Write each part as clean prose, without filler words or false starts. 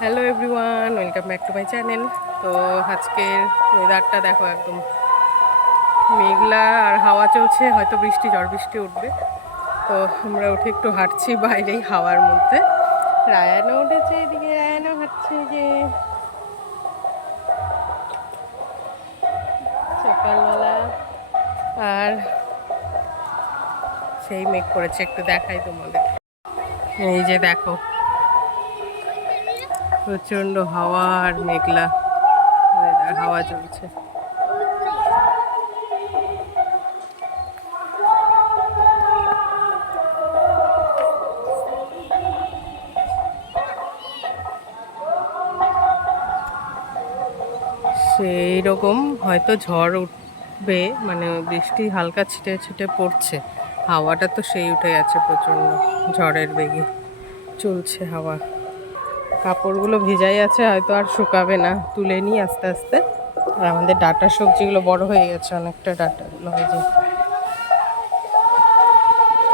Hello everyone, welcome back to my channel. তো আজকের ওয়েদারটা দেখো, একদম মেঘলা আর হাওয়া চলছে, হয়তো ঝড় বৃষ্টি উঠবে। তো আমরা উঠে একটু হাঁটছি বাইরেই হাওয়ার মধ্যে। রায়ানও উঠেছে, এদিকে রায়ানও হাঁটছে যে সকালবেলা। আর সেই মেঘ করেছে, একটু দেখাই তোমাদের। এই যে দেখো, প্রচণ্ড হাওয়া আর মেঘলা হাওয়া চলছে। সেই রকম হয়তো ঝড় উঠবে, মানে বৃষ্টি হালকা ছিটে ছিটে পড়ছে। হাওয়াটা তো সেই উঠে গেছে, প্রচণ্ড ঝড়ের বেগে চলছে হাওয়া। কাপড়গুলো ভিজাই আছে, হয়তো আর শুকাবে না, তুলে নিই আস্তে আস্তে। আর আমাদের ডাঁটা সবজিগুলো বড় হয়ে গেছে, অনেকটা ডাঁটাগুলো হয়েছে,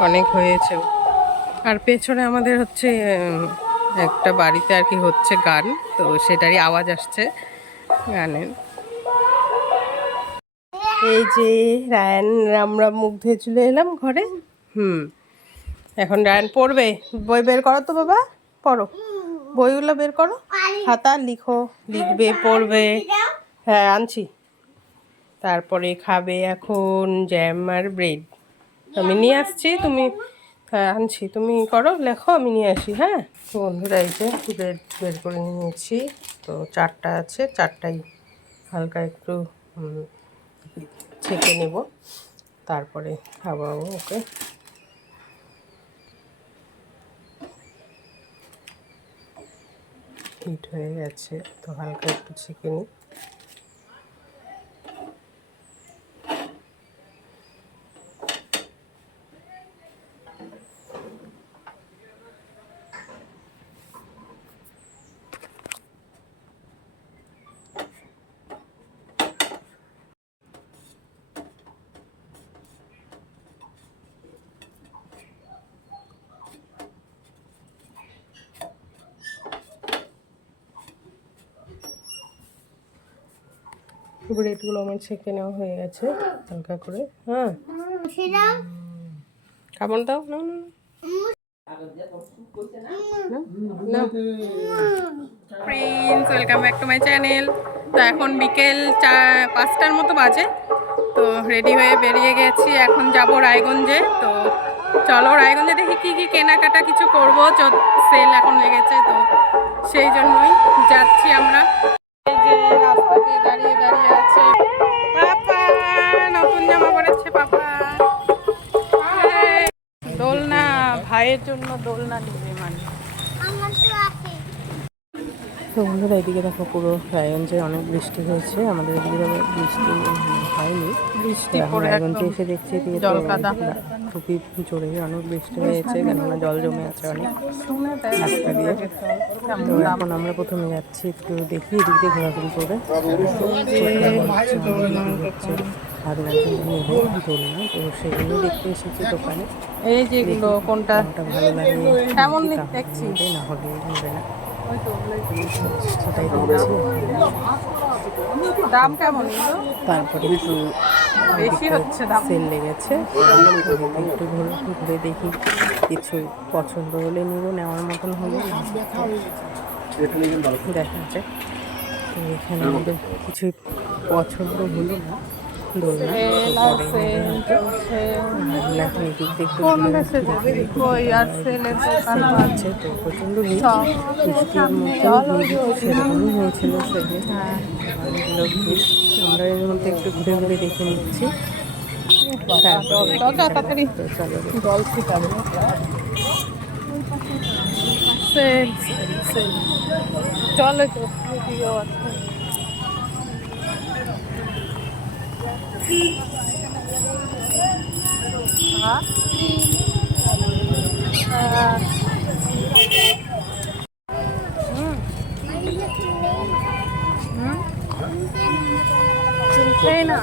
অনেক হয়েছে। আর পেছনে আমাদের হচ্ছে একটা বাড়িতে আর কি হচ্ছে গান, তো সেটারই আওয়াজ আসছে গানের। এই যে রায়ান, আমরা মুখ ধুয়ে চলে এলাম ঘরে। এখন রায়ান পড়বে। বই বের করো তো বাবা, পড়ো, বইগুলো বের করো, খাতা লিখবে, পড়বে। হ্যাঁ আনছি। তারপরে খাবে এখন জ্যাম আর ব্রেড। আমি নিয়ে আসছি, তুমি হ্যাঁ আনছি, তুমি করো, লেখো, আমি নিয়ে আসি। হ্যাঁ তো বন্ধুরা, এই যে ব্রেড বের করে নিয়েছি। তো 4টা আছে, 4টাই হালকা একটু ছেঁকে নেব, তারপরে খাওয়াবো ওকে। হিট হয়ে গেছে, তো হালকা একটু ছেঁকে নিই। ব্রেডগুলো আমার ছেঁকে নেওয়া হয়ে গেছে হালকা করে। হ্যাঁ খাবার দাও, না না Prince, welcome back to my channel. তো এখন বিকেল 5টার মতো বাজে। তো রেডি হয়ে বেরিয়ে গেছি, এখন যাব রায়গঞ্জে। তো চলো রায়গঞ্জে দেখি কি কি কেনাকাটা কিছু করবো, সেল এখন লেগেছে, তো সেই জন্যই যাচ্ছি আমরা। এই যে রাস্তা দিয়ে দাঁড়িয়ে দাঁড়িয়ে আছে পাপা, নতুন জামা পরেছে পাপা। দোলনা, ভাইয়ের জন্য দোলনা নিবে মানে। তো বন্ধুরা, এদিকে দেখো পুরো রায়গঞ্জে অনেক বৃষ্টি হয়েছে, আমাদের এদিকে বৃষ্টি হয়নি। বৃষ্টি রায়গঞ্জে এসে দেখছি খুবই জোরে অনেক বৃষ্টি হয়েছে, কেননা জল জমে আছে অনেক রাস্তা দিয়ে। তো এখন আমরা প্রথমে যাচ্ছি একটু দেখি, এদিক দিয়ে ঘোরাঘুরি করে ভাবনার জন্য নেবো দোলনা। তো সেগুলো দেখতে এসেছি দোকানে। এই যেগুলো কোনটা ভালো লাগে কেমন দেখছি, না হলে নেবে না, সেটাই দেখছি। দাম কেমন? তারপরে একটু বেশি হচ্ছে, সেল লেগেছে, একটু ঘুরে দেখি, কিছু পছন্দ হলে নিব, নেওয়ার মতন হলে দেখা যায়। তো এখানে আমাদের কিছুই পছন্দ হলো না দোলনা, এখন এদিক দিয়ে একটু আছে। তো প্রচণ্ড ভিড়, বৃষ্টির মধ্যে সেরকমই হয়েছিল সেগুলো। আমরা এর মধ্যে একটু ঘুরে ঘুরে দেখে নিচ্ছি। তাড়াতাড়ি তো চলো, জল ছিটাবে। চলো তো চিনছেই না।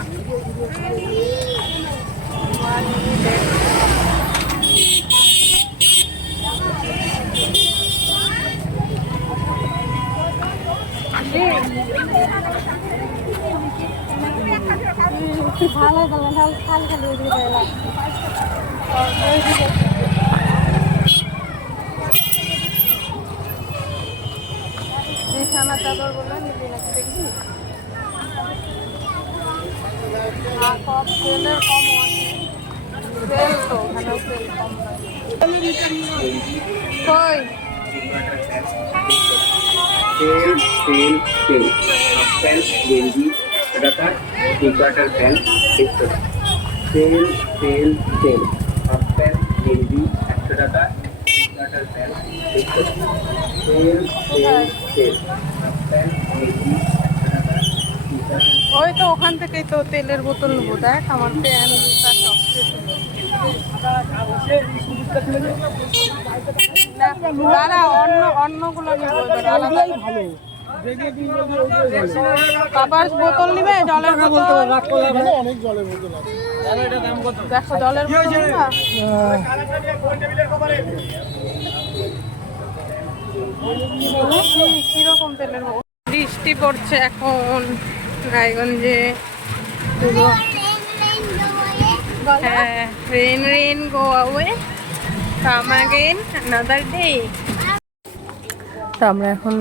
ভালো ভালো খালি খালি ওইদিকে গেলাম। বিছানা চাদর বলে নিবি নাকি দেখবি? কম তেলের কমও আছে, তেল তো ওখানেও তেল কম নয়। কই তেল তেল তেল হাফ প্যান্ট গেঞ্জি 100 টাকা, টি কাটার প্যান্ট 150 টাকা। তেল তেল তেল হাফ প্যান্ট গেঞ্জি 100 টাকা, টি কাটার প্যান্ট 150 টাকা। তেল তেল তেল হাফ প্যান্ট গেঞ্জি 100 টাকা, টি কাটার। ওই তো ওখান থেকেই তো তেলের বোতল নেবো। দেখ আমার প্যান জুতা সব শেষ হলো। না, দাঁড়া অন্যগুলো নেবো এবার আলাদা। বাবার বোতল নিবে, জলের বোতল। অনেক জলের বোতল আছে। দেখো জলের বোতল না। কিরকম তেলের বোতল? বৃষ্টি পড়ছে এখন রায়গঞ্জে পুরো। হ্যাঁ, rain rain go away, come again another day. তো আমরা এখন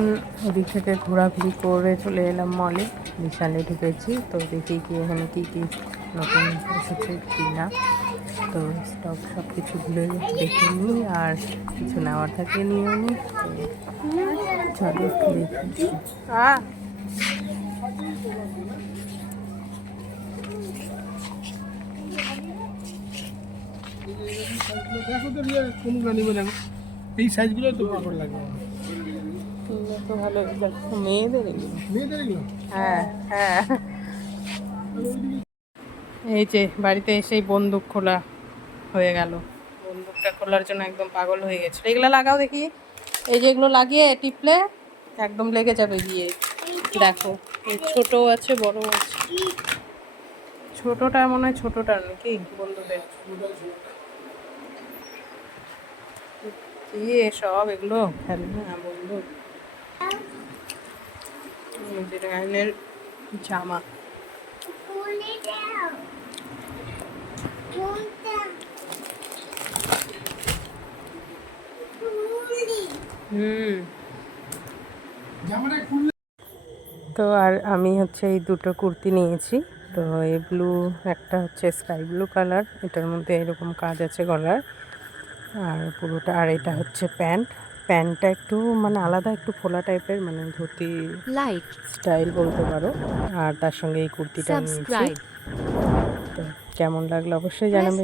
ওদিক থেকে ঘোরাঘুরি করে চলে এলাম মলে, বিশালে ঢুকেছি। তো দেখি কি এখানে কী কী নতুন এসেছে কি না। তো স্টক সব কিছু ঘুরে দেখে নিই, আর কিছু নেওয়ার থাকে নিয়েও নিই। তো চলো একটু দেখি। দেখো তো কোনগুলো নিবে দেখো, এই সাইজগুলো তো কাপড় লাগবে। তো ভালো মেয়েদের এগুলো। মেয়েদের এগুলো হ্যাঁ হ্যাঁ, এই যে বাড়িতে এসেই বন্দুক খোলা হয়ে গেল। বন্দুকটা খোলার জন্য একদম পাগল হয়ে গেছিল। এগুলো লাগাও দেখি, এই যে এগুলো লাগিয়ে টিপলে একদম লেগে যাবে গিয়ে। দেখো এই ছোটো আছে বড় আছে, ছোটোটা মনে হয় ছোটোটার নাকি বন্দুকের। কি এসব এগুলো খেলবে না বন্দুক। গানের জামা, তো আর আমি হচ্ছে এই দুটো কুর্তি নিয়েছি। তো এই ব্লু, একটা হচ্ছে স্কাই ব্লু কালার, এটার মধ্যে এরকম কাজ আছে গলার, আর পুরোটা। আর এটা হচ্ছে প্যান্টটা একটু মানে আলাদা, একটু ফোলা টাইপের, মানে ধুতি লাইট স্টাইল বলতে পারো। আর তার সঙ্গে এই কুর্তিটা নিয়েছি। তো কেমন লাগলো অবশ্যই জানাবে।